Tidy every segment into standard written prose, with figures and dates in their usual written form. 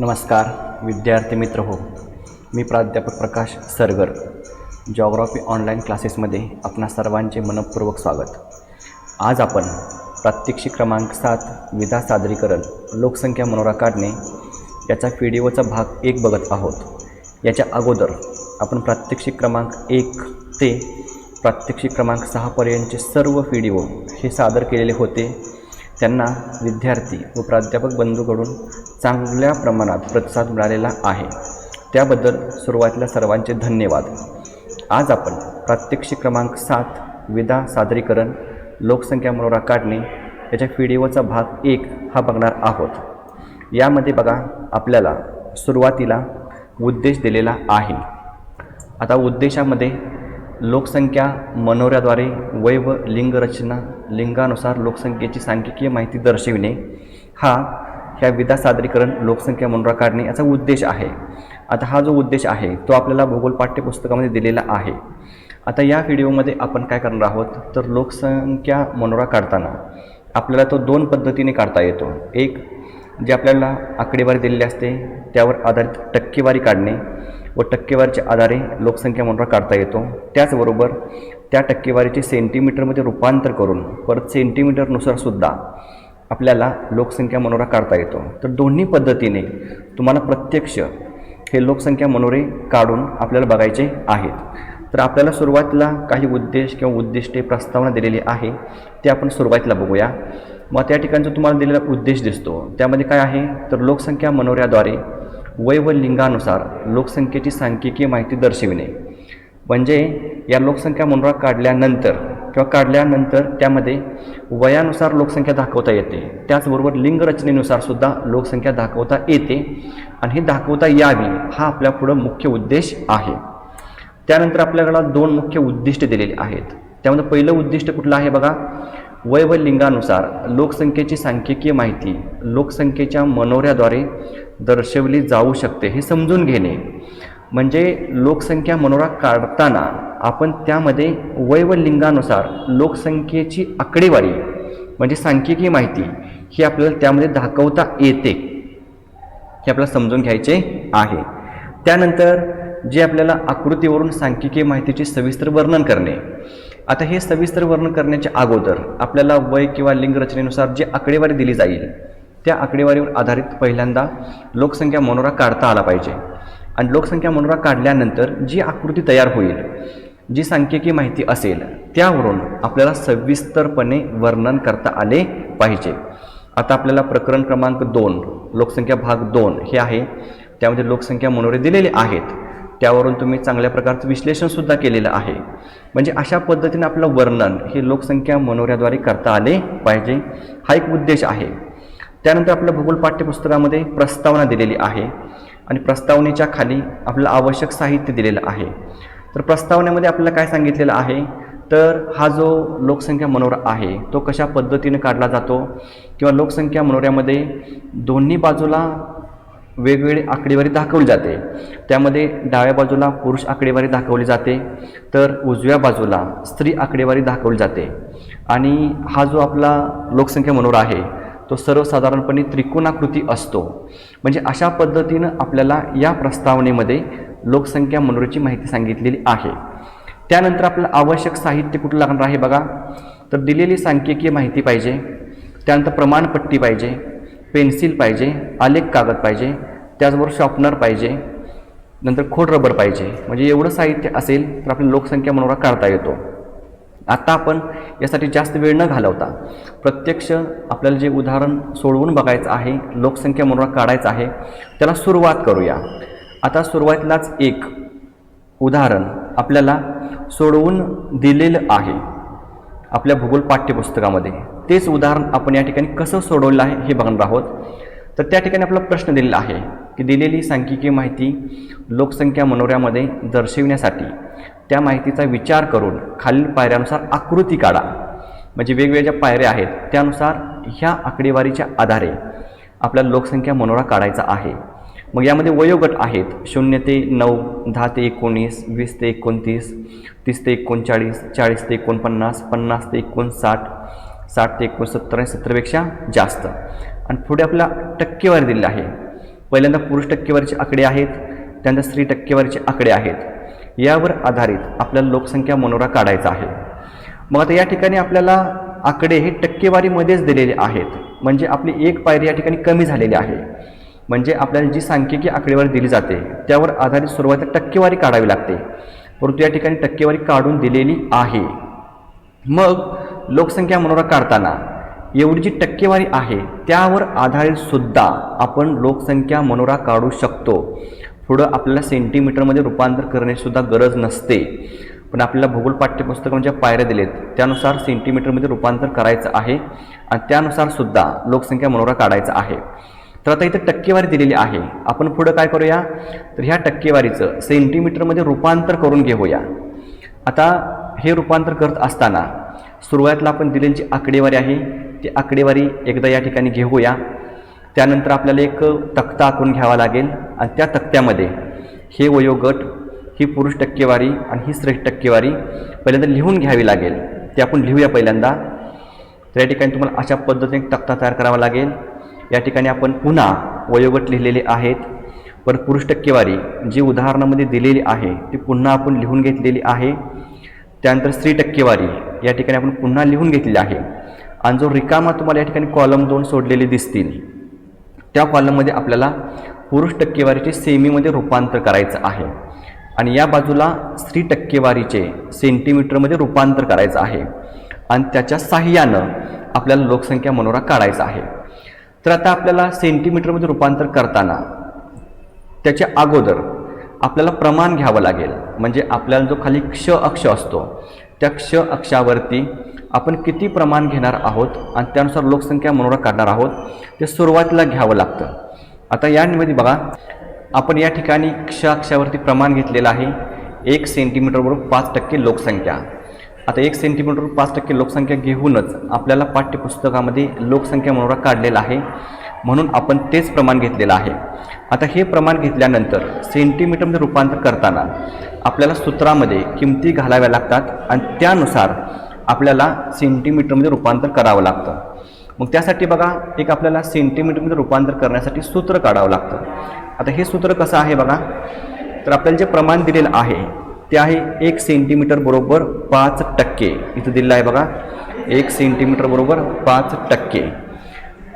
नमस्कार विद्यार्थी मित्र हो. मी प्राध्यापक प्रकाश सरगर. जॉग्राफी ऑनलाईन क्लासेसमध्ये आपणा सर्वांचे मनपूर्वक स्वागत. आज आपण प्रात्यक्षिक क्रमांक 7 विधा सादरीकरण लोकसंख्या मनोरा काढणे याचा व्हिडिओचा भाग 1 बघत आहोत. याच्या अगोदर आपण प्रात्यक्षिक क्रमांक 1 ते प्रात्यक्षिक क्रमांक 6 पर्यंतचे सर्व व्हिडिओ हे सादर केलेले होते. त्यांना विद्यार्थी व प्राध्यापक बंधूंकडून चांगल्या प्रमाणात प्रतिसाद मिळालेला आहे. त्याबद्दल सुरुवातीला सर्वांचे धन्यवाद. आज आपण प्रात्यक्षिक क्रमांक 7 विधा सादरीकरण लोकसंख्या मनोरा काढणे याच्या व्हिडिओचा भाग 1 हा बघणार आहोत. यामध्ये बघा आपल्याला सुरुवातीला उद्देश दिलेला आहे. आता उद्देशामध्ये लोकसंख्या मनोऱ्याद्वारे वय व लिंग रचना लिंगानुसार लोकसंख्येची सांख्यिकीय माहिती दर्शविणे ह्या विधा सादरीकरण लोकसंख्या मनोरा काढणे याचा उद्देश आहे. आता हा जो उद्देश आहे तो आपल्याला भूगोल पाठ्यपुस्तकामध्ये दिलेला आहे. आता या व्हिडिओमध्ये आपण काय करणार आहोत तर लोकसंख्या मनोरा काढताना आपल्याला तो 2 पद्धतीने काढता येतो. एक जे आपल्याला आकडेवारी दिलेली असते त्यावर आधारित टक्केवारी काढणे व टक्केवारीच्या आधारे लोकसंख्या मनोरा काढता येतो. त्याचबरोबर त्या टक्केवारीचे सेंटीमीटरमध्ये रूपांतर करून परत सेंटीमीटरनुसार सुद्धा आपल्याला लोकसंख्या मनोरा काढता येतो. तर दोन्ही पद्धतीने तुम्हाला प्रत्यक्ष हे लोकसंख्या मनोरे काढून आपल्याला बघायचे आहेत. तर आपल्याला सुरुवातीला काही उद्देश किंवा उद्दिष्टे प्रस्तावना दिलेली आहे ते आपण सुरुवातीला बघूया. मग त्या ठिकाणचा तुम्हाला दिलेला उद्देश दिसतो त्यामध्ये काय आहे तर लोकसंख्या मनोऱ्याद्वारे वय व लिंगानुसार लोकसंख्येची सांख्यिकीय माहिती दर्शविणे. म्हणजे या लोकसंख्या मनोरा काढल्यानंतर त्यामध्ये वयानुसार लोकसंख्या दाखवता येते. त्याचबरोबर लिंगरचनेनुसार सुद्धा लोकसंख्या दाखवता येते आणि ही दाखवता यावी हा आपल्या पुढं मुख्य उद्देश आहे. त्यानंतर आपल्याला 2 मुख्य उद्दिष्टे दिलेली आहेत. त्यामध्ये पहिलं उद्दिष्ट कुठलं आहे बघा, वय व लिंगानुसार लोकसंख्येची सांख्यिकीय माहिती लोकसंख्येच्या मनोऱ्याद्वारे दर्शवली जाऊ शकते हे समजून घेणे. म्हणजे लोकसंख्या मनोरा काढताना आपण त्यामध्ये वय व लिंगानुसार लोकसंख्येची आकडेवारी म्हणजे सांख्यिकीय माहिती ही आपल्याला त्यामध्ये दाखवता येते हे आपल्याला समजून घ्यायचे आहे. त्यानंतर जे आपल्याला आकृतीवरून सांख्यिकीय माहितीचे सविस्तर वर्णन करणे. आता हे सविस्तर वर्णन करण्याच्या अगोदर आपल्याला वय किंवा लिंग रचनेनुसार जी आकडेवारी दिली जाईल त्या आकडेवारीवर आधारित पहिल्यांदा लोकसंख्या मनोरा काढता आला पाहिजे. आणि लोकसंख्या मनोरा काढल्यानंतर जी आकृती तयार होईल जी सांख्यिकीय माहिती असेल त्यावरून आपल्याला सविस्तरपणे वर्णन करता आले पाहिजे. आता आपल्याला प्रकरण क्रमांक 2 लोकसंख्या भाग 2 हे आहे. त्यामध्ये लोकसंख्या मनोरे दिलेले आहेत. त्यावरून तुम्ही चांगल्या प्रकारचं विश्लेषणसुद्धा केलेलं आहे. म्हणजे अशा पद्धतीने आपलं वर्णन हे लोकसंख्या मनोऱ्याद्वारे करता आले पाहिजे हा एक उद्देश आहे. त्यानंतर आपल्या भूगोल पाठ्यपुस्तकामध्ये प्रस्तावना दिलेली आहे आणि प्रस्तावनेच्या खाली आपल्याला आवश्यक साहित्य दिलेलं आहे. तर प्रस्तावनेमध्ये आपल्याला काय सांगितलेलं आहे तर हा जो लोकसंख्या मनोरा आहे तो कशा पद्धतीने काढला जातो किंवा लोकसंख्या मनोऱ्यामध्ये दोन्ही बाजूला वेगवेगळी आकडेवारी दाखवली जाते. त्यामध्ये डाव्या बाजूला पुरुष आकडेवारी दाखवली जाते तर उजव्या बाजूला स्त्री आकडेवारी दाखवली जाते. आणि हा जो आपला लोकसंख्या मनोरा आहे तो सर्वसाधारणपणे त्रिकोणाकृती असतो. म्हणजे अशा पद्धतीनं आपल्याला या प्रस्तावनेमध्ये लोकसंख्या मनोऱ्याची माहिती सांगितलेली आहे. त्यानंतर आपल्याला आवश्यक साहित्य कुठलं लागणार आहे बघा तर दिलेली सांख्यिकीय माहिती पाहिजे. त्यानंतर प्रमाणपट्टी पाहिजे, पेन्सिल पाहिजे, आलेख कागद पाहिजे, त्याचबरोबर शॉर्पनर पाहिजे, नंतर खोड रबर पाहिजे. म्हणजे एवढं साहित्य असेल तर आपल्याला लोकसंख्या मनोरा काढता येतो. आता आपण यासाठी जास्त वेळ न घालवता प्रत्यक्ष आपल्याला जे उदाहरण सोडवून बघायचं आहे लोकसंख्या मनोरा काढायचा आहे त्याला सुरुवात करूया. आता सुरुवातीलाच एक उदाहरण आपल्याला सोडवून दिलेलं आहे आपल्या भूगोल पाठ्यपुस्तकामध्ये. तेच उदाहरण आपण या ठिकाणी कसं सोडवलं आहे हे बघणार आहोत. तर त्या ठिकाणी आपला प्रश्न दिलेला आहे की दिलेली सांख्यिकीय माहिती लोकसंख्या मनोऱ्यामध्ये दर्शविण्यासाठी त्या माहितीचा विचार करून खालील पायऱ्यानुसार आकृती काढा. म्हणजे वेगवेगळ्या ज्या पायऱ्या आहेत त्यानुसार ह्या आकडेवारीच्या आधारे आपल्याला लोकसंख्या मनोरा काढायचा आहे. मग यामध्ये वयोगट आहेत 0 ते 9, 10 ते 19, 20 ते 29, 30 ते 39, 40 ते 49, 50 ते 59, 60 ते 69 आणि 70पेक्षा जास्त. आणि पुढे आपला टक्केवारी दिलेली आहे पहिल्यांदा पुरुष टक्केवारीचे आकडे आहेत, त्यानंतर स्त्री टक्केवारीचे आकडे आहेत. यावर आधारित आपल्याला लोकसंख्या मनोरा काढायचा आहे. मग आता या ठिकाणी आपल्याला आकडे हे टक्केवारीमध्येच दिलेले आहेत, म्हणजे आपली एक पायरी या ठिकाणी कमी झालेली आहे. म्हणजे आपल्याला जी सांख्यिकी आकडेवारी दिली जाते त्यावर आधारित सुरुवातीला टक्केवारी काढावी लागते, परंतु या ठिकाणी टक्केवारी काढून दिलेली आहे. मग लोकसंख्या मनोरा काढताना एवढी जी टक्केवारी आहे त्यावर आधारित सुद्धा आपण लोकसंख्या मनोरा काढू शकतो. पुढं आपल्याला सेंटीमीटरमध्ये रूपांतर करण्याची सुद्धा गरज नसते, पण आपल्याला भूगोल पाठ्यपुस्तकांच्या पायऱ्या दिलेत त्यानुसार सेंटीमीटरमध्ये रूपांतर करायचं आहे आणि त्यानुसार सुद्धा लोकसंख्या मनोरा काढायचा आहे. तर आता इथे टक्केवारी दिलेली आहे, आपण पुढं काय करूया, तर ह्या टक्केवारीचं सेंटीमीटरमध्ये रूपांतर करून घेऊया. आता हे रूपांतर करत असताना सुरुवातीला आपण दिलेली जी आकडेवारी आहे ती आकडेवारी एकदा या ठिकाणी घेऊया. त्यानंतर आपल्याला एक तक्ता आखून घ्यावा लागेल आणि त्या तक्त्यामध्ये हे वयोगट, ही पुरुष टक्केवारी आणि ही स्त्री टक्केवारी पहिल्यांदा लिहून घ्यावी लागेल. ते आपण लिहूया पहिल्यांदा. तर या ठिकाणी तुम्हाला अशा पद्धतीने तक्ता तयार करावा लागेल. या ठिकाणी आपण पुन्हा वयोगट लिहिलेले आहेत, पण पुरुष टक्केवारी जी उदाहरणामध्ये दिलेली आहे ती पुन्हा आपण लिहून घेतलेली आहे. त्यानंतर स्त्री टक्केवारी या ठिकाणी आपण पुन्हा लिहून घेतलेली आहे आणि जो रिकामा तुम्हाला या ठिकाणी कॉलम 2 सोडलेले दिसतील त्या कॉलममध्ये आपल्याला पुरुष टक्केवारीचे सेमीमध्ये रूपांतर करायचं आहे आणि या बाजूला स्त्री टक्केवारीचे सेंटीमीटरमध्ये रूपांतर करायचं आहे आणि त्याच्या साहाय्यानं आपल्याला लोकसंख्या मनोरा काढायचा आहे. तर आता आपल्याला सेंटीमीटरमध्ये रूपांतर करताना त्याच्या अगोदर आपल्याला प्रमाण घ्यावं लागेल. म्हणजे आपल्याला जो खाली क्ष अक्ष असतो त्या क्ष अक्षावरती आपण किती प्रमाण घेणार आहोत आणि त्यानुसार लोकसंख्या मनोरा काढणार आहोत ते सुरुवातीला घ्यावं लागतं. आता यामध्ये बघा, आपण या ठिकाणी क्ष अक्षावरती प्रमाण घेतलेलं आहे 1 सेंटीमीटरबरोबर 5% लोकसंख्या. आता 1 सेंटीमीटरवर 5% लोकसंख्या घेऊनच आपल्याला पाठ्यपुस्तकामध्ये लोकसंख्या मनोरा काढलेला आहे, म्हणून आपण तेच प्रमाण घेतलेलं आहे. आता हे प्रमाण घेतल्यानंतर सेंटीमीटरमध्ये रूपांतर करताना आपल्याला सूत्रामध्ये किमती घालाव्या लागतात आणि त्यानुसार आपल्याला सेंटीमीटरमध्ये रूपांतर करावं लागतं. मग त्यासाठी बघा, एक आपल्याला सेंटीमीटरमध्ये रूपांतर करण्यासाठी सूत्र काढावं लागतं. आता हे सूत्र कसं आहे बघा, तर आपल्याला जे प्रमाण दिलेलं आहे ते आहे 1 सेंटीमीटर बरोबर 5%. इथं दिलेलं आहे बघा, 1 सेंटीमीटर बरोबर 5%.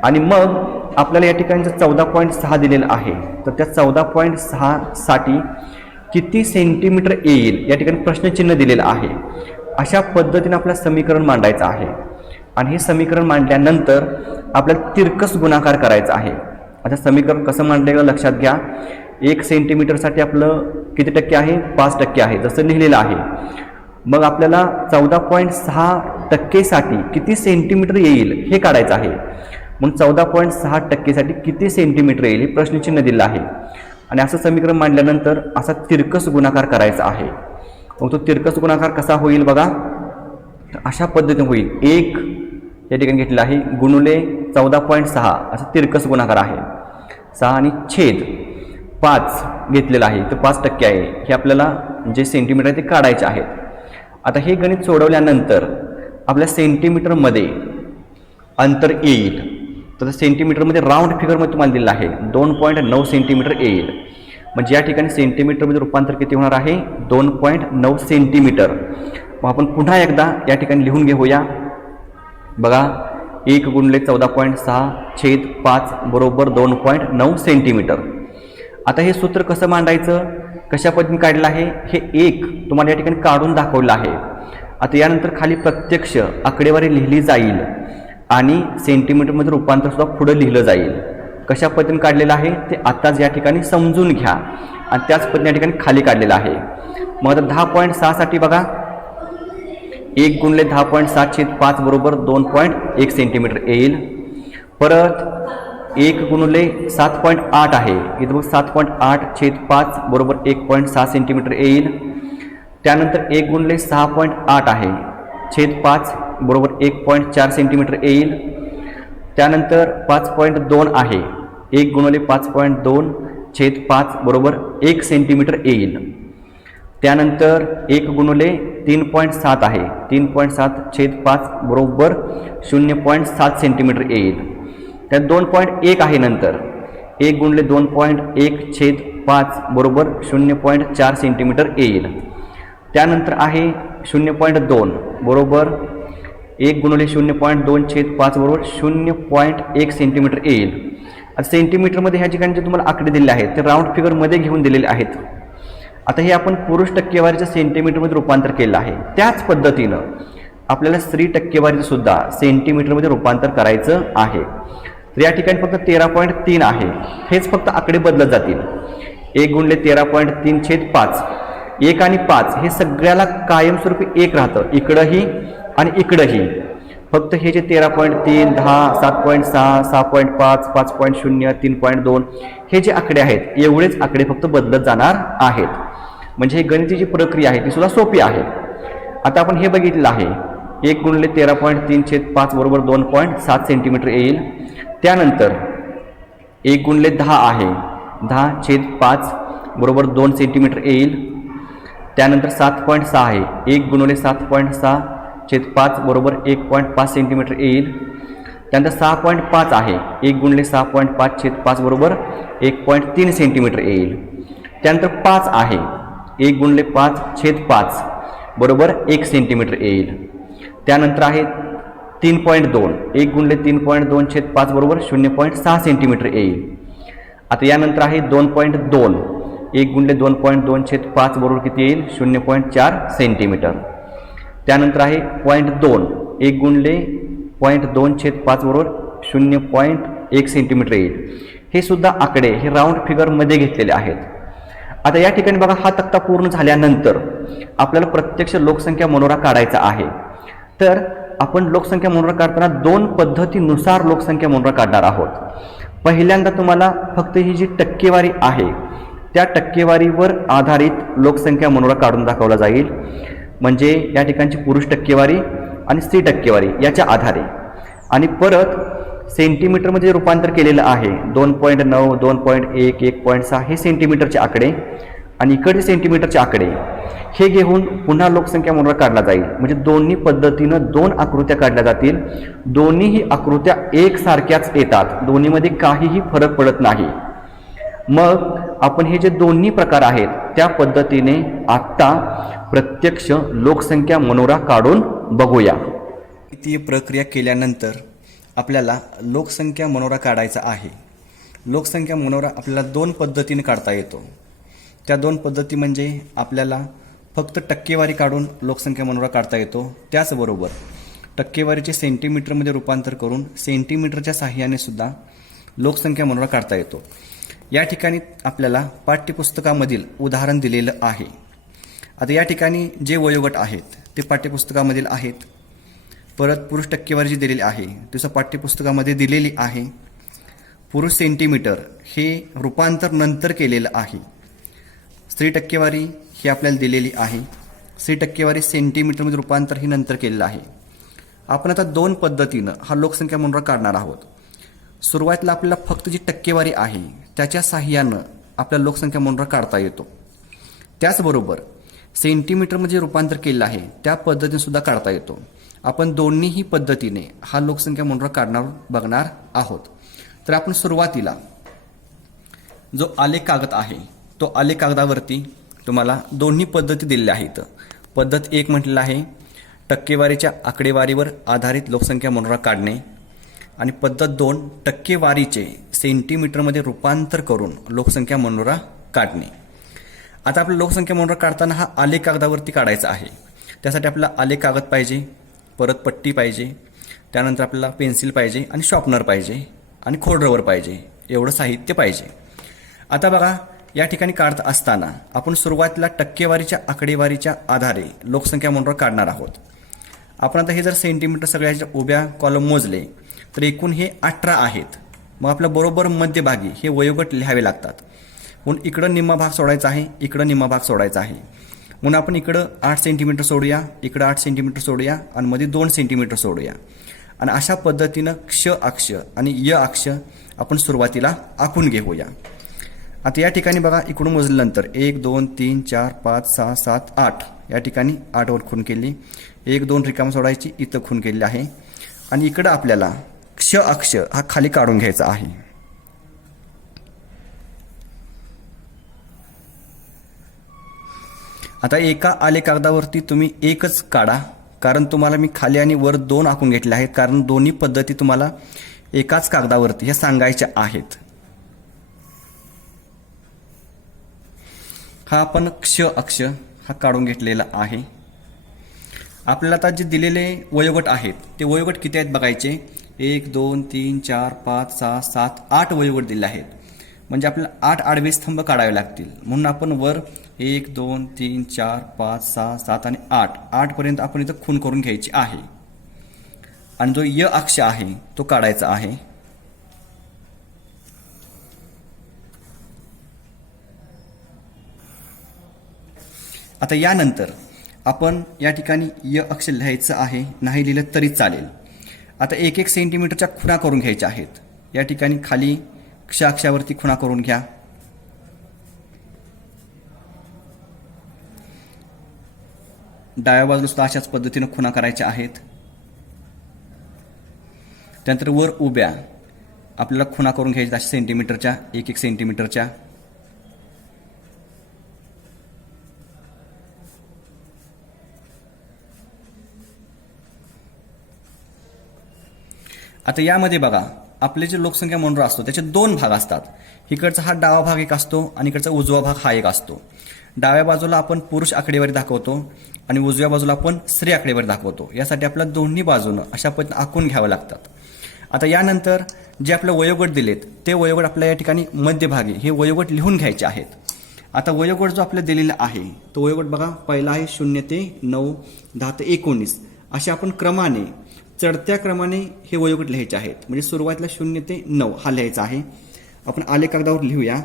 आणि मग आपल्याला या ठिकाणी 14.6 दिलेलं आहे, तर त्या 14.6 साठी किती सेंटीमीटर येईल या ठिकाणी प्रश्नचिन्ह दिलेलं आहे. अशा पद्धतीने आपल्याला समीकरण मांडायचं आहे आणि हे समीकरण मांडल्यानंतर आपल्याला तिरकस गुणाकार करायचा आहे. आता समीकरण कसं मांडलं लक्षात घ्या. 1 सेंटीमीटरसाठी आपलं किती टक्के आहे, 5% आहे जसं लिहिलेलं आहे. मग आपल्याला 14.6% साठी किती सेंटीमीटर येईल हे काढायचं आहे. मग 14.6% साठी किती सेंटीमीटर येईल हे प्रश्नचिन्ह दिलं आहे आणि असं समीकरण मांडल्यानंतर असा तिरकस गुणाकार करायचा आहे. मग तो तिरकस गुणाकार कसा होईल बघा, अशा पद्धतीने होईल. 1 या ठिकाणी घेतलेला आहे गुणुले 14.6 असा तिरकस गुणाकार आहे. 6 आणि छेद 5 घेतलेला आहे, तर 5% आहे. हे आपल्याला जे सेंटीमीटर आहे ते काढायचे आहेत. आता हे गणित सोडवल्यानंतर आपल्या सेंटीमीटरमध्ये अंतर येईल. तर सेंटीमीटरमध्ये राऊंड फिगरमध्ये तुम्हाला दिलेलं आहे 2.9 सेंटीमीटर येईल. म्हणजे या ठिकाणी सेंटीमीटरमध्ये रूपांतर किती होणार आहे, 2.9 सेंटीमीटर. मग आपण पुन्हा एकदा या ठिकाणी लिहून घेऊया. बघा, 1 गुणिले 14.6 छेद 5 बरोबर 2.9 सेंटीमीटर. आता हे सूत्र कसं मांडायचं, कशा पद्धतीने काढलं आहे, हे 1 तुम्हाला या ठिकाणी काढून दाखवलं आहे. आता यानंतर खाली प्रत्यक्ष आकडेवारी लिहिली जाईल आणि सेंटीमीटरमध्ये रूपांतर सुद्धा पुढे लिहिलं जाईल. कशा पद्धतीने काढलेलं आहे ते आत्ताच या ठिकाणी समजून घ्या आणि त्याच पद्धतीने या ठिकाणी खाली काढलेलं आहे. मग आता 10.6 साठी बघा, 1 गुणिले 10.6 छेद 5 बरोबर 2.1 सेंटीमीटर येईल. परत 1 गुणिले 7.8 आहे, इथं बघ 7.8 छेद 5 बरोबर 1.6 सेंटीमीटर येईल. त्यानंतर 1 गुणिले 6.8 आहे छेद 5 बरोबर 1.4 सेंटीमीटर येईल. त्यानंतर 5.2 आहे, 1 गुणिले 5.2 छेद 5 बरोबर 1 सेंटीमीटर येईल. त्यानंतर 1 गुणिले 3.7 आहे, 3.7 छेद 5 बरोबर 0.7 सेंटीमीटर येईल. त्यात 2.1 आहे, नंतर 1 गुणिले 2.1/5 बरोबर 0.4 सेंटीमीटर येईल. त्यानंतर आहे 0.2 बरोबर 1 गुणिले 0.2/5 बरोबर 0.1 सेंटीमीटर येईल. आता सेंटीमीटरमध्ये ह्या ठिकाणी जे तुम्हाला आकडे दिलेले आहेत ते राऊंड फिगरमध्ये घेऊन दिलेले आहेत. आता हे आपण पुरुष टक्केवारीचं सेंटीमीटरमध्ये रूपांतर केलं आहे. त्याच पद्धतीनं आपल्याला स्त्री टक्केवारीचं सुद्धा सेंटीमीटरमध्ये रूपांतर करायचं आहे. तर या ठिकाणी फक्त 13.3 आहे. हेच फक्त आकडे बदलत जातील. 1 गुणिले 13.3/5 1 आणि 5 हे सगळ्याला कायमस्वरूपी 1 राहतं, इकडंही आणि इकडंही. फक्त हे जे 13.3, 10, 7.6, 6.5, 5.0, 3.2 हे जे आकडे आहेत एवढेच आकडे फक्त बदलत जाणार आहेत. म्हणजे ही गणिताची जी प्रक्रिया आहे ती सुद्धा सोपी आहे. आता आपण हे बघितलं आहे 1 गुणिले 13.3/5 बरोबर 2.7 सेंटीमीटर येईल. त्यानंतर 1 गुणिले 10 आहे 10/5 बरोबर 2 सेंटीमीटर येईल. त्यानंतर 7.6 आहे 1 गुणिले 7.6/5 बरोबर 1.5 सेंटीमीटर येईल. त्यानंतर 6.5 आहे 1 गुणिले 6.5/5 बरोबर 1.3 सेंटीमीटर येईल. त्यानंतर 5 आहे 1 गुणिले 5/5 बरोबर 1 सेंटीमीटर येईल. त्यानंतर आहे 3.2 1 गुणिले 3.2/5 बरोबर 0.6 सेंटीमीटर येईल. आता यानंतर आहे 2.2 1 गुणिले 2.2/5 बरोबर किती येईल 0.4 सेंटीमीटर. त्यानंतर आहे 0.2 1 गुणिले 0.2/5 बरोबर 0.1 सेंटीमीटर येईल. हे सुद्धा आकडे हे राऊंड फिगरमध्ये घेतलेले आहेत. आता या ठिकाणी बघा हा तक्ता पूर्ण झाल्यानंतर आपल्याला प्रत्यक्ष लोकसंख्या मनोरा काढायचा आहे. तर आपण लोकसंख्या मनोरा काढताना 2 पद्धतीनुसार लोकसंख्या मनोरा काढणार आहोत. पहिल्यांदा तुम्हाला फक्त ही जी टक्केवारी आहे त्या टक्केवारीवर आधारित लोकसंख्या मनोरा काढून दाखवला जाईल. म्हणजे या ठिकाणची पुरुष टक्केवारी आणि स्त्री टक्केवारी याच्या आधारे. आणि परत सेंटीमीटरमध्ये रूपांतर केलेलं आहे 2.9 2.1 1.6 हे सेंटीमीटरचे आकडे आणि इकडचे सेंटीमीटरचे आकडे हे घेऊन पुन्हा लोकसंख्या मनोरा काढला जाईल. म्हणजे दोन्ही पद्धतीनं 2 आकृत्या काढल्या जातील. दोन्हीही आकृत्या एकसारख्याच येतात, दोन्हीमध्ये काहीही फरक पडत नाही. मग आपण हे जे दोन्ही प्रकार आहेत त्या पद्धतीने आत्ता प्रत्यक्ष लोकसंख्या मनोरा काढून बघूया. ती प्रक्रिया केल्यानंतर आपल्याला लोकसंख्या मनोरा काढायचा आहे. लोकसंख्या मनोरा आपल्याला 2 पद्धतीने काढता येतो. त्या 2 पद्धती म्हणजे आपल्याला फक्त टक्केवारी काढून लोकसंख्या मनोरा काढता येतो. त्याचबरोबर टक्केवारीचे सेंटीमीटरमध्ये रूपांतर करून सेंटीमीटरच्या साहाय्याने सुद्धा लोकसंख्या मनोरा काढता येतो. या ठिकाणी आपल्याला पाठ्यपुस्तकामधील उदाहरण दिलेलं आहे. आता या ठिकाणी जे वयोगट आहेत ते पाठ्यपुस्तकामधील आहेत. परत पुरुष टक्केवारी जी दिलेली आहे ती सुद्धा पाठ्यपुस्तकामध्ये दिलेली आहे. पुरुष सेंटीमीटर हे रूपांतर नंतर केलेलं आहे. स्त्री टक्केवारी ही आपल्याला दिलेली आहे. स्त्री टक्केवारी सेंटीमीटरमध्ये रूपांतर ही नंतर केलेलं आहे. आपण आता 2 पद्धतीनं हा लोकसंख्या मनोरा काढणार आहोत. सुरुवातीला आपल्याला फक्त जी टक्केवारी आहे त्याच्या साहाय्यानं आपल्याला लोकसंख्या मनोरा काढता येतो. त्याचबरोबर सेंटीमीटरमध्ये रूपांतर केलेलं आहे त्या पद्धतीने सुद्धा काढता येतो. आपण दोन्हीही पद्धतीने हा लोकसंख्या मनोरा बघणार आहोत. तर आपण सुरुवातीला जो आलेख कागद आहे तो आलेख कागदावरती तुम्हाला दोन्ही पद्धती दिलेल्या आहेत. पद्धत 1 म्हटलेलं आहे टक्केवारीच्या आकडेवारीवर आधारित लोकसंख्या मनोरा काढणे आणि पद्धत 2 टक्केवारीचे सेंटीमीटरमध्ये रूपांतर करून लोकसंख्या मनोरा काढणे. आता आपला लोकसंख्या मनोरा काढताना हा आलेख कागदावरती काढायचा आहे. त्यासाठी आपल्याला आलेख कागद पाहिजे, परत पट्टी पाहिजे, त्यानंतर आपल्याला पेन्सिल पाहिजे आणि शॉर्पनर पाहिजे आणि खोडरबर पाहिजे. एवढं साहित्य पाहिजे. आता बघा या ठिकाणी काढत असताना आपण सुरुवातीला टक्केवारीच्या आकडेवारीच्या आधारे लोकसंख्या मनोरा काढणार आहोत. आपण आता हे जर सेंटीमीटर सगळ्याच्या उभ्या कॉलम मोजले तर एकूण हे 18 आहेत. मग आपल्या बरोबर मध्यभागी हे वयोगट लिहावे लागतात. म्हणून इकडं निम्मा भाग सोडायचा आहे, इकडं निम्मा भाग सोडायचा आहे. म्हणून आपण इकडं 8 सेंटीमीटर सोडूया, इकडं 8 सेंटीमीटर सोडूया आणि मध्ये 2 सेंटीमीटर सोडूया. आणि अशा पद्धतीनं क्ष अक्ष आणि य अक्ष आपण सुरुवातीला आखून घेऊया. आता या ठिकाणी बघा इकडून मोजल्यानंतर 1 2 3 4 5 6 7 8 या ठिकाणी 8 वर खून केली. 1 2 रिकाम सोडायची, इथं खून केली आहे. आणि इकडं आपल्याला क्ष अक्ष हा खाली काढून घ्यायचा आहे. आता एका आलेख कागदावरती तुम्ही एकच काढा, कारण तुम्हाला मी खाली आणि वर 2 आखून घेतले आहेत, कारण दोन्ही पद्धती तुम्हाला एकाच कागदावरती हे सांगायच्या आहेत. हा आपण क्ष अक्ष हा काढून घेतलेला आहे. आपल्याला आता जे दिलेले वयोगट आहेत ते वयोगट किती आहेत बघायचे. 1 2 3 4 5 6 7 8 वयोगट दिले आहेत. म्हणजे आपल्याला 8 आडवे स्तंभ काढावे लागतील. म्हणून आपण वर 1 2 3 4 5 6 7 आणि 8 पर्यंत आपण इथं खूण करून घ्यायची आहे. आणि जो य अक्ष आहे तो काढायचा आहे. आता यानंतर आपण या ठिकाणी य अक्ष लिहायचं आहे, नाही लिहिलं तरी चालेल. आता 1-1 सेंटीमीटरच्या खुणा करून घ्यायच्या आहेत. या ठिकाणी खाली क्ष अक्षावरती खुणा करून घ्या. डाव्या बाजूला सुद्धा अशाच पद्धतीने खुणा करायच्या आहेत. त्यानंतर वर उभ्या आपल्याला खुणा करून घ्यायच्या सेंटीमीटरच्या, 1-1 सेंटीमीटरच्या. आता यामध्ये बघा, आपले जे लोकसंख्या मंडळ असतो त्याचे 2 भाग असतात. इकडचा हा डावा भाग एक असतो आणि इकडचा उजवा भाग हा एक असतो. डाव्या बाजूला आपण पुरुष आकडेवारी दाखवतो आणि उजव्या बाजूला आपण स्त्री आकडेवारी दाखवतो. यासाठी आपल्याला दोन्ही बाजूनं अशा पद्धतीने आखून घ्यावं लागतात. आता यानंतर जे आपले वयोगट दिलेत ते वयोगट आपल्या या ठिकाणी मध्यभागी हे वयोगट लिहून घ्यायचे आहेत. आता वयोगट जो आपल्याला दिलेला आहे तो वयोगट बघा, पहिला आहे 0 ते 9, 10 ते 19 असे आपण क्रमाने चढत्या क्रमाने हे वयोगट लिहायचे आहेत. म्हणजे सुरुवातीला 0 ते 9 हा लिहायचा आहे. आपण आलेख कागदावर लिहूया.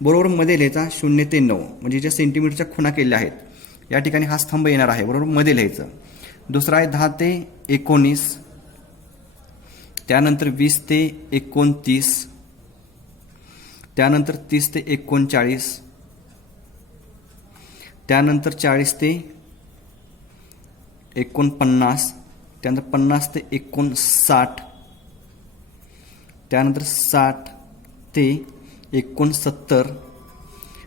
बरोबर मध्ये लिहायचा 0 ते 9, म्हणजे ज्या सेंटीमीटरच्या खुणा केलेल्या आहेत या ठिकाणी हा स्तंभ येणार आहे. बरोबर मध्ये लिहायचं. दुसरा आहे 10 ते 19, त्यानंतर 20 ते 29, त्यानंतर 30 ते 39, त्यानंतर 40 ते 49, त्यानंतर 50 ते 59, त्यानंतर 60 ते 69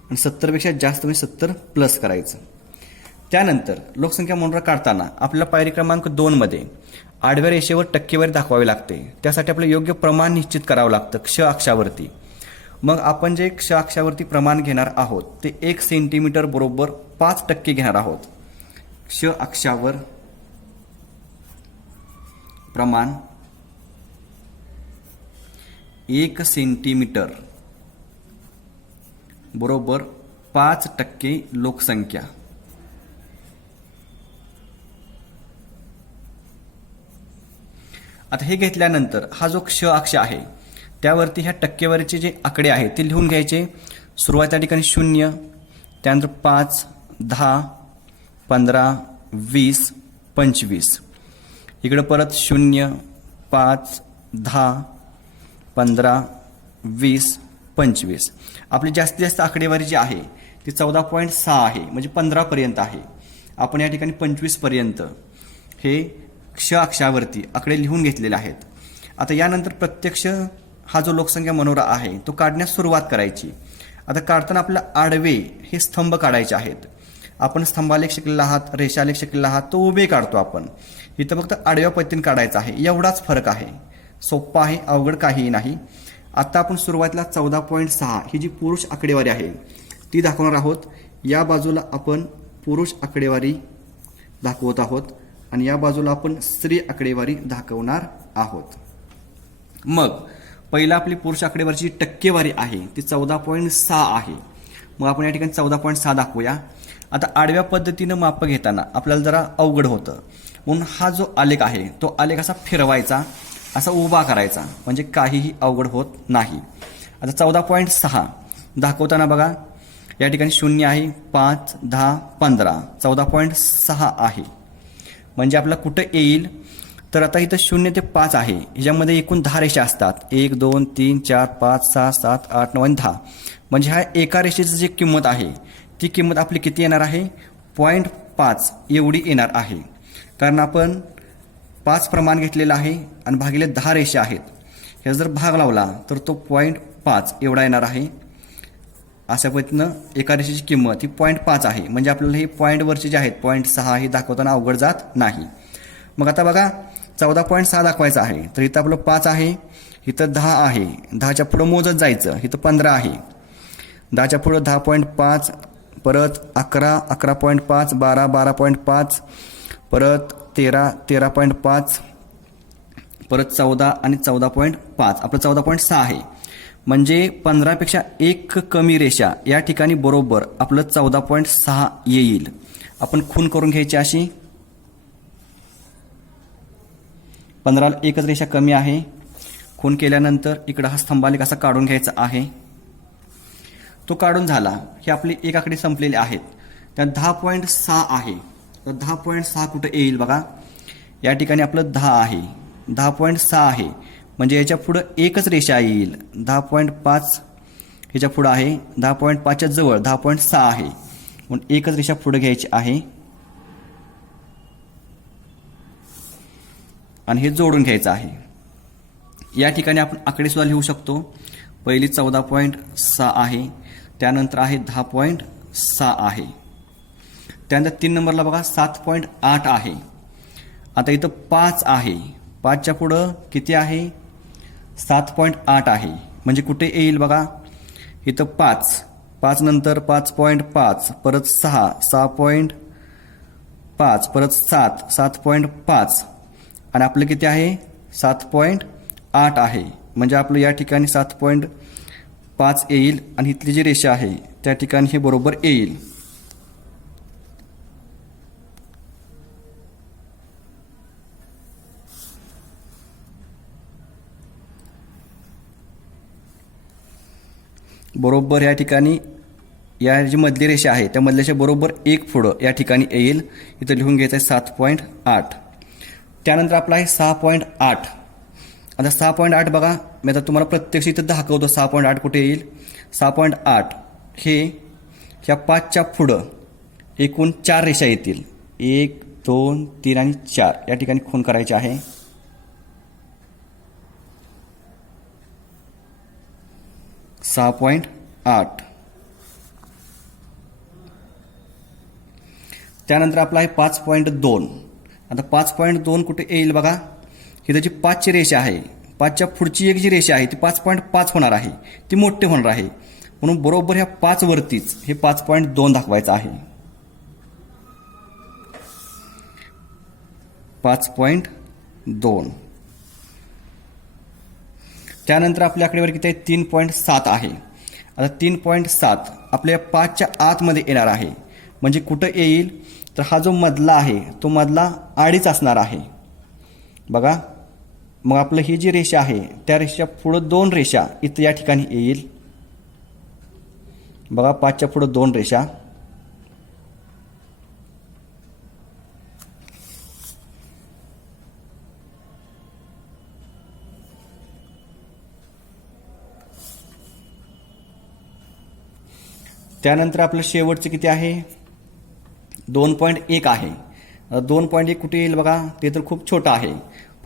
आणि 70पेक्षा जास्त म्हणजे 70 प्लस करायचं. त्यानंतर लोकसंख्या मंडळ काढताना आपल्याला पायरी क्रमांक 2 मध्ये आडव्या रेषेवर टक्केवारी दाखवावी लागते. त्यासाठी आपलं योग्य प्रमाण निश्चित करावं लागतं क्ष अक्षावरती. मग आपण जे क्ष अक्षावरती प्रमाण घेणार आहोत ते 1 सेंटीमीटर बरोबर 5% घेणार आहोत. क्ष अक्षावर प्रमाण 1 सेंटीमीटर बरोबर 5% लोकसंख्या. आता हे घेतल्यानंतर हा जो क्ष अक्ष आहे त्यावरती ह्या टक्केवारीचे जे आकडे आहेत ते लिहून घ्यायचे. सुरुवात या ठिकाणी 0, त्यानंतर 5, 10, 15, 20, 25. इकडे परत 0, 5, 10, 15, 20, 25. आपली जास्तीत जास्त आकडेवारी जी आहे ती 14.6 आहे, म्हणजे 15 पर्यंत आहे. आपण या ठिकाणी 25 पर्यंत हे क्ष अक्षावरती आकडे लिहून घेतलेले आहेत. आता यानंतर प्रत्यक्ष हा जो लोकसंख्या मनोरा आहे तो काढण्यास सुरुवात करायची. आता काढताना आपल्याला आडवे हे स्तंभ काढायचे आहेत. आपण स्तंभालेख शिकलेला आहात, रेषालेख शिकलेला आहात, तो उभे काढतो आपण. इथं फक्त आडव्या पद्धतीने काढायचा आहे, एवढाच फरक आहे. सोप्पा आहे, अवघड काहीही नाही. आता आपण सुरुवातीला 14.6 ही जी पुरुष आकडेवारी आहे ती दाखवणार आहोत. या बाजूला आपण पुरुष आकडेवारी दाखवत आहोत आणि या बाजूला आपण स्त्री आकडेवारी दाखवणार आहोत. मग पहिला आपली पुरुष आकडेवारीची टक्केवारी आहे ती 14.6 आहे. मग आपण या ठिकाणी 14.6 दाखवूया. आता आडव्या पद्धतीनं माप घेताना आपल्याला जरा अवघड होतं, म्हणून हा जो आलेख आहे तो आलेख असा फिरवायचा, असा उभा करायचा, म्हणजे काहीही अवघड होत नाही. आता 14.6 दाखवताना बघा या ठिकाणी 0 आहे, 5, 10, 15, 14.6 आहे. म्हणजे आपला कुठं येईल तर आता इथं 0 ते 5 आहे. ह्याच्यामध्ये एकूण 10 रेषा असतात. 1, 2, 3, 4, 5, 6, 7, 8, 9 आणि 10. म्हणजे ह्या एका रेषेची जी किंमत आहे ती किंमत आपली किती येणार आहे, 0.5 एवढी येणार आहे. कारण आपण 5 प्रमाण घेतलेलं आहे आणि भागिले 10 रेषा आहेत. ह्या जर भाग लावला तर तो 0.5 एवढा येणार आहे. अशा पद्धतीनं एका रेषेची किंमत ही 0.5 आहे. म्हणजे आपल्याला हे पॉईंटवरचे जे आहेत 0.6 हे दाखवताना अवघड जात नाही. मग आता बघा 14.6 दाखवायचं आहे, तर इथं आपलं 5 आहे, इथं 10 आहे, 10च्या पुढं मोजत जायचं, इथं 15 आहे, 10च्या पुढं 10.5, परत 11, 11.5, 12, 12.5, परत 13, 13.5, परत 14 आणि 14.5. आपलं 14.6 आहे. म्हणजे 15पेक्षा एक कमी रेषा या ठिकाणी बरोबर आपलं 14.6 येईल. आपण खून करून घ्यायची अशी. 15ला एकच रेषा कमी आहे. खून केल्यानंतर इकडं हा स्तंभालेख असा काढून घ्यायचा आहे. तो काढून झाला. ही आपली एक आकडे संपलेले आहेत. त्यात 10.6 आहे. तर 10.6 कुठं येईल बघा. या ठिकाणी आपलं 10 आहे, 10.6 आहे. म्हणजे याच्या पुढं एकच रेषा येईल. 10.5 ह्याच्या पुढं आहे, 10.5च्या जवळ 10.6 आहे, म्हणून एकच रेषा पुढे घ्यायची आहे आणि हे जोडून घ्यायचं आहे. या ठिकाणी आपण आकडे सुद्धा लिहू शकतो. पहिली 14.6 आहे, त्यानंतर आहे 10.6 आहे, त्यानंतर 3 नंबरला बघा 7.8 आहे. आता इथं 5 आहे, 5च्या पुढं किती आहे, 7.8 आहे. म्हणजे कुठे येईल बघा, इथं 5 नंतर 5.5, परत 6, 6.5, परत 7.5 आणि आपलं किती आहे 7.8 आहे. म्हणजे आपलं या ठिकाणी 7.5 येईल आणि इथली जी रेषा आहे त्या ठिकाणी हे बरोबर येईल. बरोबर या ठिकाणी या जी मधली रेषा आहे त्या मधल्याच्या बरोबर एक पुढं या ठिकाणी येईल. इथं लिहून घ्यायचं आहे 7.8. त्यानंतर आपला आहे 6.8. आता 6.8 बघा, मी आता तुम्हाला प्रत्यक्ष इथं दाखवतो 6.8 कुठे येईल. 6.8 हे ह्या 5च्या पुढं एकूण 4 रेषा येतील. 1, 2, 3 आणि 4 या ठिकाणी खून करायचे आहे. 6.8. त्यानंतर आपला आहे 5.2. आता 5.2 कुठे येईल बघा, ही त्याची 5ची रेषा आहे, 5च्या पुढची एक जी रेषा आहे ती 5.5 होणार आहे, ती मोठी होणार आहे. म्हणून बरोबर ह्या 5 वरतीच हे 5.2 दाखवायचं आहे. 5.2. त्यानंतर आपल्या आकडेवर किती आहे 3.7 आहे. आता 3.7 आपल्या 5च्या आतमध्ये येणार आहे. म्हणजे कुठं येईल तर हा जो मधला आहे तो मधला आडीच असणार आहे बघा. मग आपलं ही जी रेषा आहे त्या रेषेच्या पुढं 2 रेषा इथं या ठिकाणी येईल बघा. 5च्या पुढं 2 रेषा. त्यानंतर आपलं शेवटचं किती आहे 2.1 आहे. 2.1 कुठे येईल बघा, ते तर खूप छोटं आहे.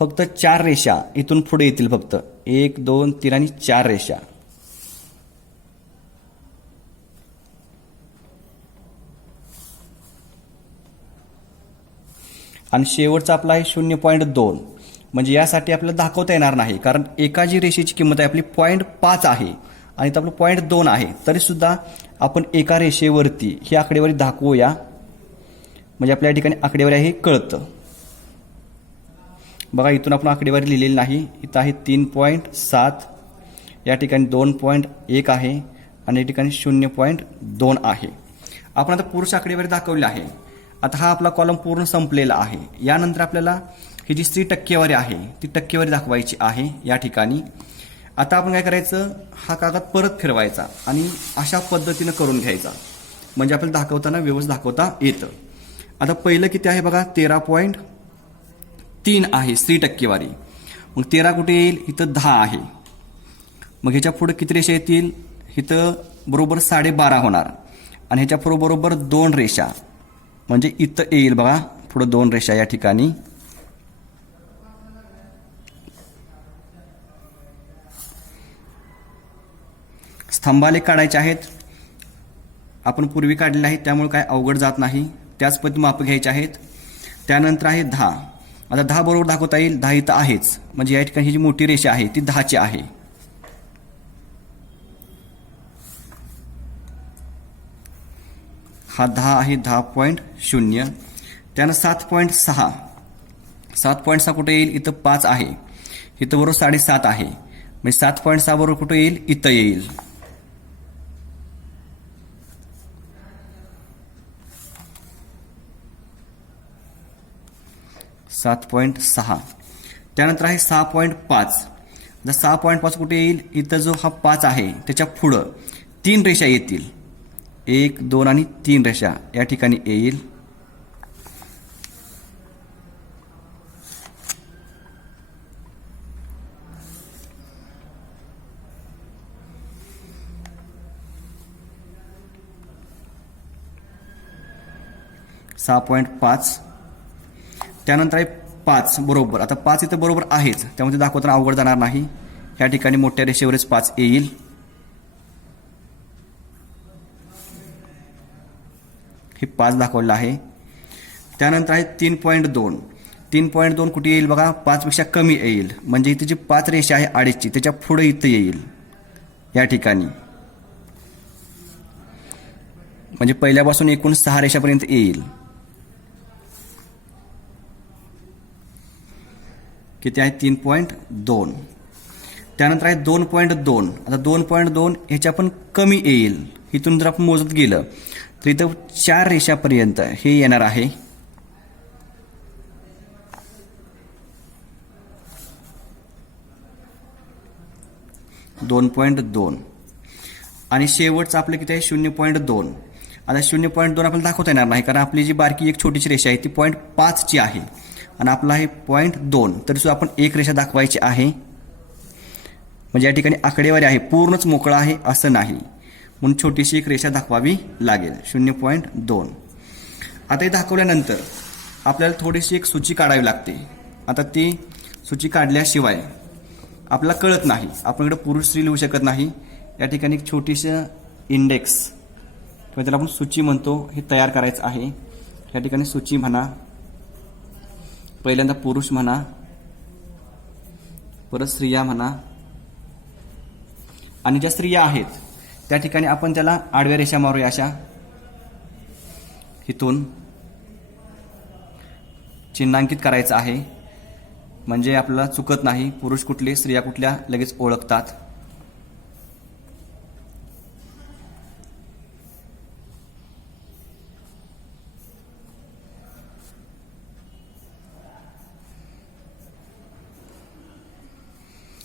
फक्त 4 रेषा इथून पुढे येतील, फक्त 1, 2, 3 आणि 4 रेषा. आणि शेवटचा आपला आहे 0.2. म्हणजे यासाठी आपल्याला दाखवता येणार नाही, कारण एका जी रेषेची किंमत आहे आपली 0.5 आहे आणि इथं आपलं 0.2 आहे. तरी सुद्धा आपण एका रेषेवरती ही आकडेवारी दाखवूया, म्हणजे आपल्या ठिकाणी आकडेवारी आहे हे कळतं बघा. इथून आपण आकडेवारी लिहिलेली नाही. इथं आहे 3.7, या ठिकाणी 2.1 आहे आणि या ठिकाणी 0.2 आहे. आपण आता पुरुष आकडेवारी दाखवली आहे. आता हा आपला कॉलम पूर्ण संपलेला आहे. यानंतर आपल्याला ही जी सी टक्केवारी आहे ती टक्केवारी दाखवायची आहे या ठिकाणी. आता आपण काय करायचं, हा कागद परत फिरवायचा आणि अशा पद्धतीनं करून घ्यायचा, म्हणजे आपल्याला दाखवताना व्यवस्थित दाखवता येतं. आता पहिलं किती आहे बघा 13.3 आहे सी टक्केवारी. मग 13 कुठे येईल, इथं 10 आहे. मग ह्याच्या पुढे किती रेषा येतील, इथं बरोबर 12.5 होणार आणि ह्याच्या पुढे बरोबर 2 रेषा, म्हणजे इथं येईल बघा पुढे 2 रेषा या ठिकाणी. स्तंभालेख काढायचे आहेत. आपण पूर्वी काढलेले आहे, त्यामुळे काय अवघड जात नाही. त्याच पद्धतीने माप घ्यायचे आहेत. त्यानंतर आहे 10. आता 10 बरोबर दाखवता येईल, 10 इथं आहेच, म्हणजे या ठिकाणी ही जी मोठी रेषा आहे ती 10ची आहे. हा 10 आहे, 10.0. त्यानं 7.6. 7.6 कुठे येईल? इथं 5 आहे, इथं बरोबर 7.5 आहे, म्हणजे 7.6 बरोबर कुठे येईल? इथं येईल. .6. त्यानंतर आहे 6.5. जर 6.5 कुठे येईल? इथं जो हा 5 आहे त्याच्या पुढं 3 रेषा येतील, 1, 2 आणि 3 रेषा या ठिकाणी येईल. .5. त्यानंतर आहे 5 बरोबर. आता 5 इथं बरोबर आहेच, त्यामुळे दाखवताना अवघड जाणार नाही. या ठिकाणी मोठ्या रेषेवरच 5 येईल. हे 5 दाखवलं आहे. त्यानंतर आहे 3.2. 3.2 कुठे येईल बघा? 5 पेक्षा कमी येईल, म्हणजे इथे जी 5 रेषा आहे आडीची त्याच्या पुढे इथं येईल या ठिकाणी, म्हणजे पहिल्यापासून एकूण 6 रेषापर्यंत येईल. किती आहे? 3.2. त्यानंतर आहे 2.2. आता 2.2 ह्याच्या पण कमी येईल. इथून जर आपण मोजत गेलं तर इथं 4 रेषापर्यंत हे येणार आहे. .2 आणि शेवटचं आपलं किती आहे? 0.2. आता 0.2 आपल्याला दाखवता येणार नाही, कारण आपली जी बारकी एक छोटीशी रेषा आहे ती 0.5 ची आहे आणि आपला आहे 0.2. तरी सुद्धा आपण एक रेषा दाखवायची आहे, म्हणजे या ठिकाणी आकडेवारी आहे, पूर्णच मोकळा आहे असं नाही, म्हणून छोटीशी एक रेषा दाखवावी लागेल. 0.2. आता हे दाखवल्यानंतर आपल्याला थोडीशी एक सूची काढावी लागते. आता ती सूची काढल्याशिवाय आपल्याला कळत नाही. आपण इकडे पुरुष स्त्री लिहू शकत नाही. या ठिकाणी एक छोटीशी इंडेक्स किंवा त्याला आपण सूची म्हणतो हे तयार करायचं आहे. या ठिकाणी सूची म्हणा, पहिल्यांदा पुरुष म्हणा, परत स्त्रिया म्हणा, आणि ज्या स्त्रिया आहेत त्या ठिकाणी आपण त्याला आडव्या रेषा मारूया. अशा इथून चिन्हांकित करायचं आहे, म्हणजे आपल्याला चुकत नाही. पुरुष कुठले, स्त्रिया कुठल्या लगेच ओळखतात.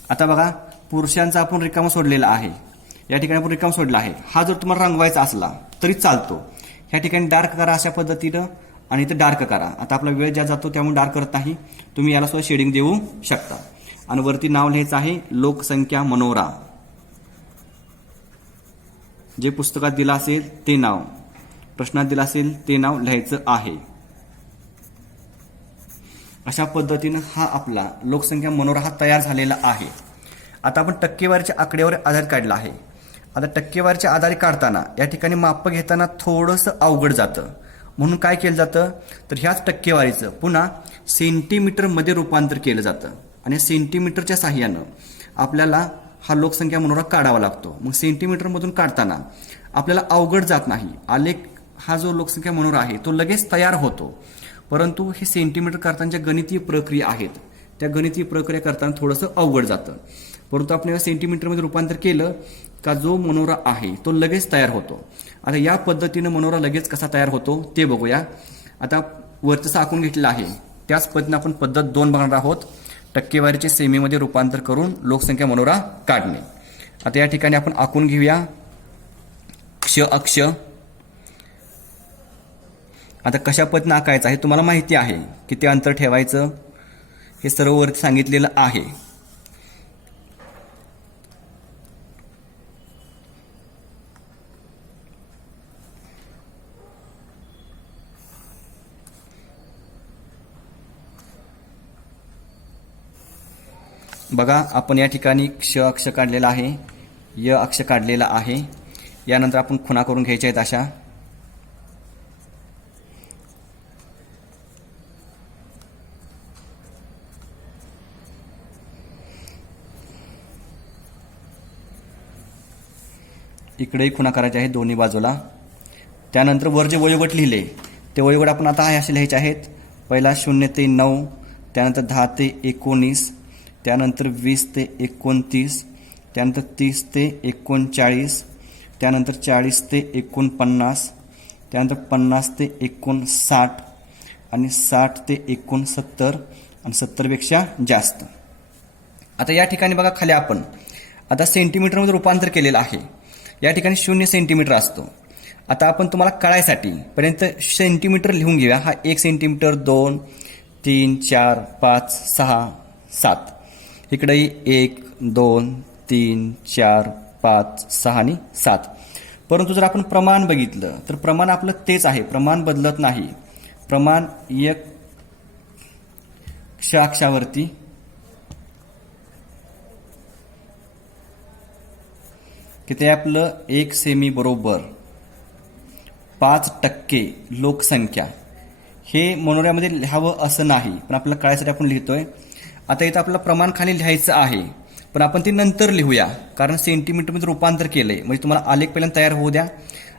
आता बघा, पुरुषांचा आपण रिकामा सोडलेला आहे, या ठिकाणी आपण रिकामा सोडला आहे. हा जर तुम्हाला रंगवायचा असला तरी चालतो. या ठिकाणी डार्क करा अशा पद्धतीनं आणि इथं डार्क करा. आता आपला वेळ ज्या जातो त्यामुळे डार्क करत नाही, तुम्ही याला सुद्धा शेडिंग देऊ शकता. आणि वरती नाव लिहायचं आहे लोकसंख्या मनोरा. जे पुस्तकात दिलं असेल ते नाव, प्रश्नात दिलं असेल ते नाव लिहायचं आहे. अशा पद्धतीनं हा आपला लोकसंख्या मनोरा हा तयार झालेला आहे. आता आपण टक्केवारीच्या आकड्यावर आधार काढला आहे. आता टक्केवारीच्या आधारे काढताना या ठिकाणी माप घेताना थोडंसं अवघड जातं, म्हणून काय केलं जातं तर ह्याच टक्केवारीचं पुन्हा सेंटीमीटरमध्ये रूपांतर केलं जातं आणि सेंटीमीटरच्या साहाय्यानं आपल्याला हा लोकसंख्या मनोरा काढावा लागतो. मग सेंटीमीटरमधून काढताना आपल्याला अवघड जात नाही. आलेख हा जो लोकसंख्या मनोरा आहे तो लगेच तयार होतो, परंतु हे सेंटीमीटर करतानाच्या गणितीय प्रक्रिया आहेत, त्या गणितीय प्रक्रिया करताना थोडंसं अवघड जातं. परंतु आपण सेंटीमीटरमध्ये रूपांतर केलं का जो मनोरा आहे तो लगेच तयार होतो. आता या पद्धतीनं मनोरा लगेच कसा तयार होतो ते बघूया. आता वरचं साकून घेतलेलं आहे, त्याच पद्धतीनं आपण पद्धत 2 बघणार आहोत, टक्केवारीचे सेमीमध्ये रूपांतर करून लोकसंख्या मनोरा काढणे. आता या ठिकाणी आपण आखून घेऊया क्ष अक्ष. आता कशा पद्धतीनं आखायचं आहे तुम्हाला माहिती आहे, किती अंतर ठेवायचं हे सर्व वरती सांगितलेलं आहे. बघा, आपण या ठिकाणी क्ष अक्ष काढलेला आहे, य अक्ष काढलेला आहे. यानंतर आपण खुणा करून घ्यायच्या आहेत अशा. इकडेही खुणा करायचे आहेत दोन्ही बाजूला. त्यानंतर वर जे वयोगट लिहिले ते वयोगट आपण आता असे लिहायचे आहेत. पहिला 0 ते 9, त्यानंतर 10 ते 19, त्यानंतर 20 ते 29, त्यानंतर 30 ते 39, त्यानंतर 40 ते 49, त्यानंतर 50 ते 59 आणि 60 ते 69 आणि 70पेक्षा जास्त. आता या ठिकाणी बघा खाली आपण आता सेंटीमीटरमध्ये रूपांतर केलेलं आहे. या ठिकाणी 0 सेंटीमीटर असतो. आता आपण तुम्हाला कळायसाठी पर्यंत सेंटीमीटर लिहून घेऊया. हा 1 सेंटीमीटर, 2, 3, 4, 5, 6, 7. इकडेही 1, 2, 3, 4, 5, 6 आणि 7. परंतु जर आपण प्रमाण बघितलं तर प्रमाण आपलं तेच आहे, प्रमाण बदलत नाही. प्रमाण एक अक्षावरती किती आपलं 1 सेमी बरोबर 5% लोकसंख्या. हे मनोऱ्यामध्ये लिहावं असं नाही, पण आपल्याला कळायसाठी आपण लिहितोय. आता इथं आपलं प्रमाण खाली लिहायचं आहे, पण आपण ते नंतर लिहूया, कारण सेंटीमीटरमध्ये रूपांतर केलंय. म्हणजे तुम्हाला आलेख पहिल्यांदा तयार होऊ द्या,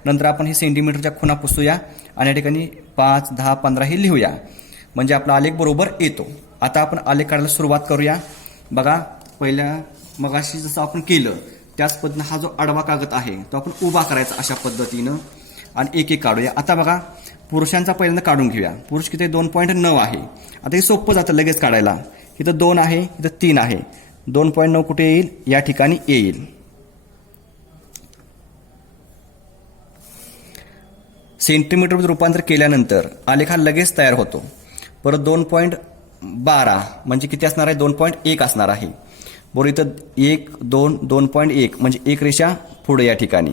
नंतर आपण हे सेंटीमीटरच्या खुणा पुसूया आणि या ठिकाणी 5, 10, 15 हे लिहूया, म्हणजे आपला आलेख बरोबर येतो. आता आपण आलेख काढायला सुरुवात करूया. बघा, पहिल्या मगाशी जसं आपण केलं त्याच पद्धतीनं हा जो आडवा कागद आहे तो आपण उभा करायचा अशा पद्धतीनं आणि एक एक काढूया. आता बघा, पुरुषांचा पहिल्यांदा काढून घेऊया. पुरुष किती 2.9 आहे. आता हे सोपं जातं लगेच काढायला. इथं 2 आहे, इथं 3 आहे. 2.9 कुठे येईल? या ठिकाणी येईल. सेंटीमीटरमध्ये रूपांतर केल्यानंतर आलेख हा लगेच तयार होतो. परत 2.12 म्हणजे किती असणार आहे? 2.1 असणार आहे. बरोबर, इथं 1, 2, 2.1 म्हणजे एक रेषा पुढे या ठिकाणी.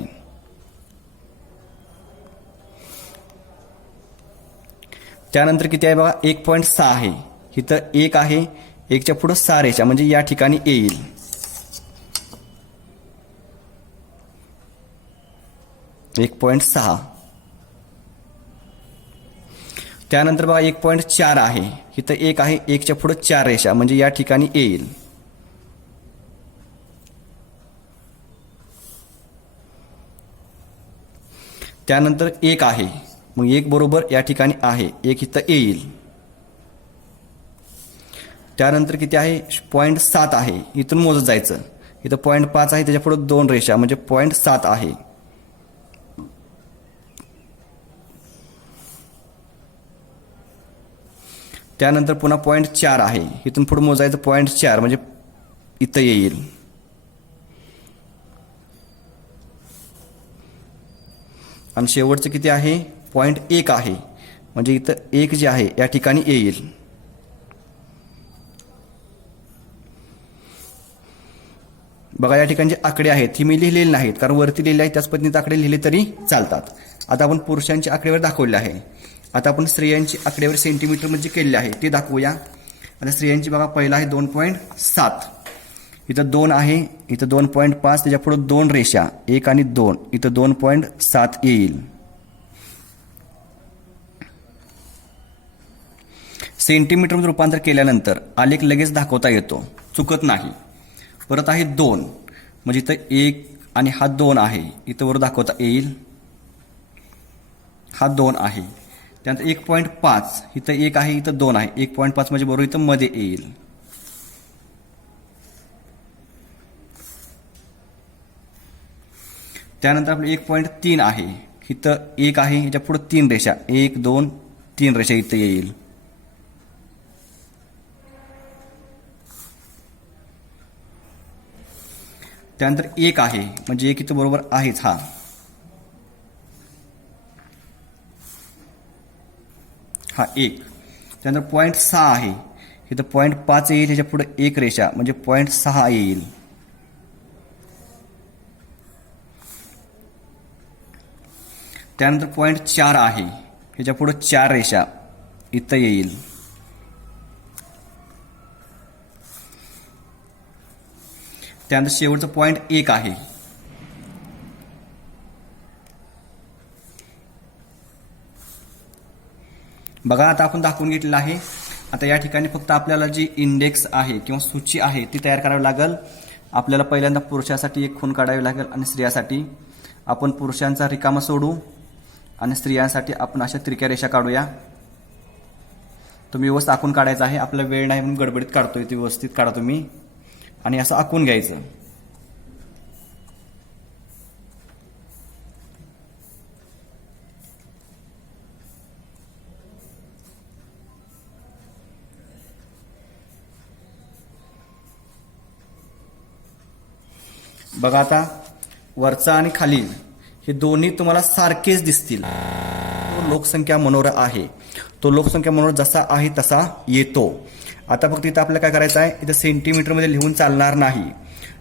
त्यानंतर किती आहे बघा? 1.6 आहे. इथं 1 आहे, 1च्या पुढे 6 रेषा म्हणजे या ठिकाणी येईल. .6. त्यानंतर बघा 1.4 आहे. इथं 1 आहे, 1च्या पुढे 4 रेषा म्हणजे या ठिकाणी येईल. त्यानंतर 1 आहे, मग 1 बरोबर या ठिकाणी आहे, 1 इथं येईल. त्यानंतर किती आहे? 0.7 आहे. इथून मोजत जायचं. इथं 0.5 आहे, त्याच्या पुढे 2 रेषा म्हणजे 0.7 आहे. त्यानंतर पुन्हा 0.4 आहे. इथून पुढे मोजायचं 0.4 म्हणजे इथं येईल. आणि शेवटचं किती आहे? 0.1 आहे, म्हणजे इथं 1 जे आहे या ठिकाणी येईल. बघा, या ठिकाणी जे आकडे आहेत ही मी लिहिलेले नाहीत, कारण वरती लिहिले आहेत त्याच पद्धतीने आकडे लिहिले तरी चालतात. आता आपण पुरुषांची आकडेवर दाखवले आहे. आता आपण स्त्रियांची आकडेवर सेंटीमीटर म्हणजे केलेले आहे ते दाखवूया. आता स्त्रियांची बघा, पहिला आहे 2.7. इथं 2 आहे, इथं 2.5, त्याच्या पुढे 2 रेषा, 1 आणि 2, इथं 2.7 येईल. सेंटीमीटरमध्ये रूपांतर केल्यानंतर आलेख लगेच दाखवता येतो, चुकत नाही. परत आहे 2, म्हणजे इथं 1 आणि हा 2 आहे, इथं वर दाखवता येईल. हा 2 आहे. त्यानंतर 1.5, इथं 1 आहे, इथं 2 आहे, 1.5 म्हणजे बरोबर इथं मध्ये येईल. त्यानंतर आपलं 1.3 आहे, इथं 1 आहे, याच्या पुढे 3 रेषा, 1, 2, 3 रेषा इथं येईल. त्यानंतर 1 आहे, म्हणजे 1 इथं बरोबर आहेच. हा 1. त्यानंतर 0.6 आहे, इथं 0.5 येईल, ह्याच्या पुढे 1 रेषा म्हणजे 0.6 येईल. त्यानंतर 0.4 आहे, ह्याच्या पुढे 4 रेषा इथं येईल. त्यानंतर शेवटचं 0.1 आहे. बघा आता आपण दाखवून घेतलेलं आहे. आता या ठिकाणी फक्त आपल्याला जी इंडेक्स आहे किंवा सूची आहे ती तयार करावी लागेल. आपल्याला पहिल्यांदा पुरुषासाठी एक खूण काढावी लागेल आणि स्त्रियासाठी आपण पुरुषांचा रिकामा सोडू आणि स्त्रियांसाठी आपण अशा तिरक्या रेषा काढूया. तुम्ही व्यवस्थित आखून काढायचं आहे. आपला वेळ नाही म्हणून गडबडीत काढतोय, ते व्यवस्थित काढा तुम्ही आणि असं आखून घ्यायचं. बघा आता वरचा आणि खालील हे दोन्ही तुम्हाला सारखेच दिसतील. तो लोकसंख्या मनोरा आहे. तो लोकसंख्या मनोरा जसा आहे तसा येतो. आता फक्त इथं आपल्याला काय करायचं आहे, इथं सेंटीमीटरमध्ये लिहून चालणार नाही,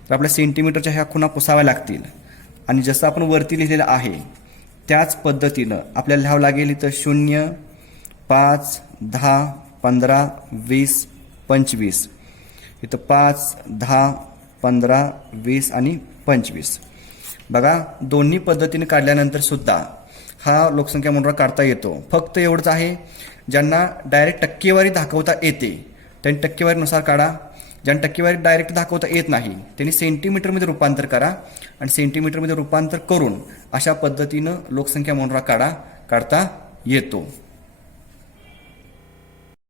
तर आपल्या सेंटीमीटरच्या ह्या खुणा पुसाव्या लागतील आणि जसं आपण वरती लिहिलेलं आहे त्याच पद्धतीनं आपल्याला लिहावं लागेल. इथं 0, 5, 10, 15, 20, 25. इथं 5, 10, 15, 20 आणि 25. बघा दोन्ही पद्धतीने काढल्यानंतर सुद्धा हा लोकसंख्या मनोरा काढता येतो. फक्त एवढंच आहे, ज्यांना डायरेक्ट टक्केवारी दाखवता येते त्यांनी टक्केवारीनुसार काढा. ज्यांना टक्केवारी डायरेक्ट दाखवता येत नाही त्यांनी सेंटीमीटरमध्ये रूपांतर करा आणि सेंटीमीटरमध्ये रूपांतर करून अशा पद्धतीनं लोकसंख्या मनोरा काढता येतो.